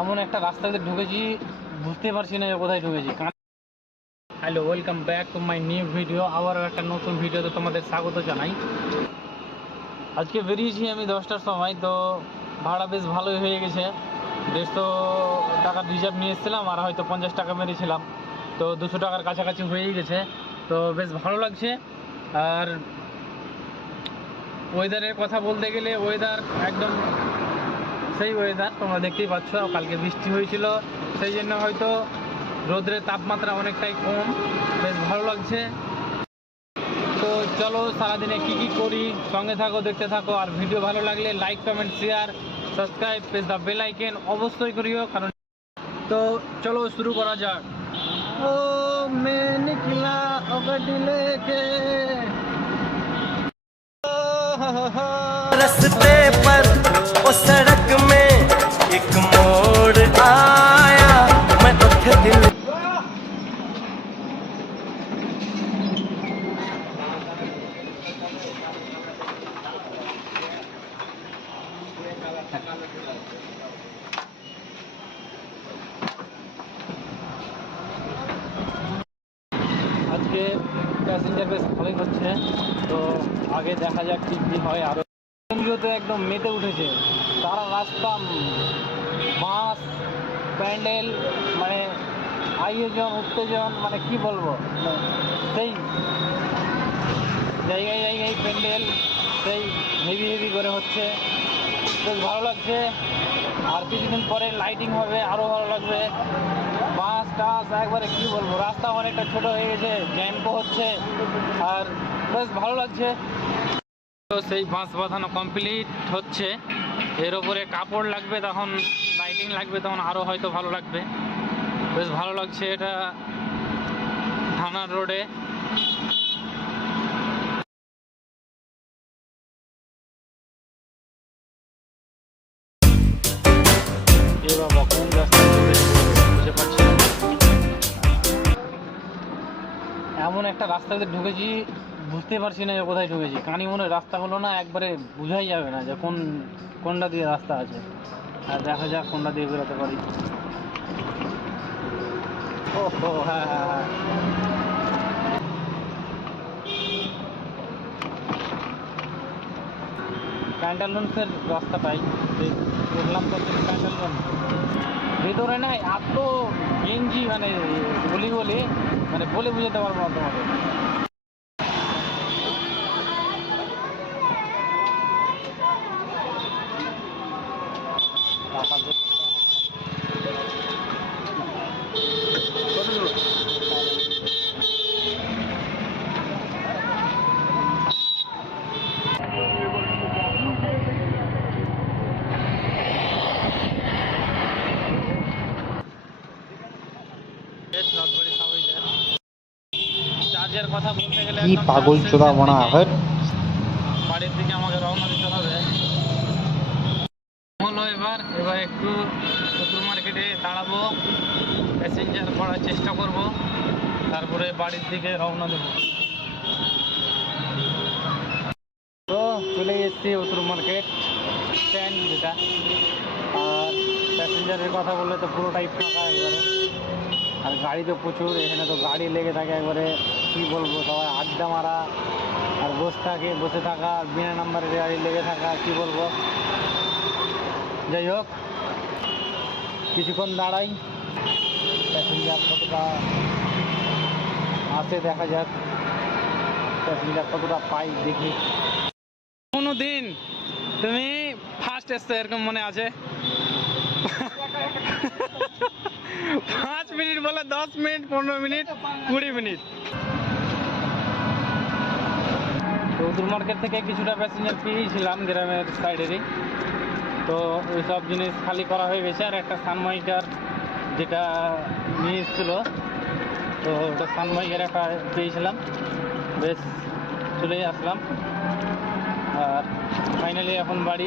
এমন একটা রাস্তাতে ঢুকেছি, বুঝতে পারছি না যে কোথায় ঢুকেছি। Hello, welcome back to my new video. আবারও একটা নতুন ভিডিওতে তোমাদের স্বাগত জানাই। আজকে বেরিয়েছি আমি 10টার সময়, তো ভাড়া বেশ ভালোই হয়ে গেছে। 150 টাকা রিজার্ভ নিয়ে এসেছিলাম, আর হয়তো 50 টাকা মেরেছিলাম, তো 200 টাকার কাছাকাছি হয়েই গেছে। তো বেশ ভালো লাগছে। আর ওয়েদারের কথা বলতে গেলে ওয়েদার একদম সেই ওয়েদার তোমরা দেখতেই পাচ্ছ। কালকে বৃষ্টি হয়েছিল, সেই জন্য হয়তো রোদের তাপমাত্রা অনেকটাই কম। বেশ ভালো লাগছে। তো চলো সারাদিনে কি কি করি সঙ্গে থাকো, দেখতে থাকো। আর ভিডিও ভালো লাগলে like, comment, share, subscribe, press the bell icon অবশ্যই করিও। কারণ তো চলো শুরু করা যাক। ও মে নিকলা গাড়ি লেকে रस्ते पर ओ सड़क में एक मोड़ आया, मैं उठ दिल আজকে প্যাসেঞ্জার বেশ ভালোই হচ্ছে, তো আগে দেখা যাক কি কী হয়। আরও ভিডিওতে একদম মেতে উঠেছে সারা রাস্তা, মাস প্যান্ডেল, মানে আয়োজন, উত্তেজন, মানে কি বলবো, সেই জায়গায় জায়গায় প্যান্ডেল সেই হেভি হেভি করে হচ্ছে। বেশ ভালো লাগছে। আর কিছুদিন পরে লাইটিং হবে, আরও ভালো লাগবে। বাস টাস একবারে কি বলবো, রাস্তা অনেকটা ছোট হয়ে গেছে, জ্যাম্পও হচ্ছে, আর বেশ ভালো লাগছে। তো সেই বাঁশ বাঁধানো কমপ্লিট হচ্ছে, এর ওপরে কাপড় লাগবে, তখন লাইটিং লাগবে, তখন আরও হয়তো ভালো লাগবে। বেশ ভালো লাগছে। এটা থানার রোডে। এ বাবা, কোন রাস্তা বুঝে পাচ্ছি না। এমন একটা রাস্তাতে ঢুকেছি, বুঝতে পারছি না যে কোথায় ঢুকেছি। কানিমনের রাস্তাগুলো না একবারে বোঝাই যাবে না যে কোনটা দিয়ে রাস্তা আছে। আর দেখা যাক কোনটা দিয়ে বেরোতে পারি। ও হ্যাঁ হ্যাঁ হ্যাঁ, প্যান্টালুন্সের রাস্তাটাই দেখলাম। তো প্যান্টালুন ভেতরে না এত গেঞ্জি, মানে গলি গলি, মানে বলে বুঝাতে পারবো না তোমাকে। চার্জের কথা বলতে গেলে কি পাগল চোদা মনে হয়। বাড়ির দিকে আমাকে রওনা দিতে হবে। হলো এবার একটু শত্রু মার্কেটে দাঁড়াবো, প্যাসেঞ্জার করার চেষ্টা করব, তারপরে বাড়ির দিকে রওনা দেবো। তো চলে এসেছি উত্তর মার্কেট স্ট্যান্ড যেটা। আর প্যাসেঞ্জারের কথা বললে তো পুরোটাই ফাঁকা একবারে। আর গাড়ি তো প্রচুর, এখানে তো গাড়ি লেগে থাকে একবারে, কী বলবো, সবাই আড্ডা মারা আর বসে থাকা, আর বিনা নাম্বারের গাড়ি লেগে থাকা, কি বলবো। যাই হোক, কিছুক্ষণ দাঁড়াই, প্যাসেঞ্জার কতটা আসে দেখা যাক, প্যাসেঞ্জার কতটা পাই দেখি। কোনো দিন তুমি ফার্স্ট এসছো এরকম মনে আছে? 5 মিনিট বলে 10 মিনিট, 15 মিনিট, 20 মিনিট। উত্তর মার্কেট থেকে কিছুটা প্যাসেঞ্জার পেয়েছিলাম গ্রামের সাইডেরই, তো ওই সব জিনিস খালি করা হয়ে গেছে। আর একটা সানমাইকার যেটা নিয়ে এসেছিল, তো ওটা সানমাইকার একটা পেয়েছিলাম, বেশ চলে আসলাম। আর ফাইনালি এখন বাড়ি।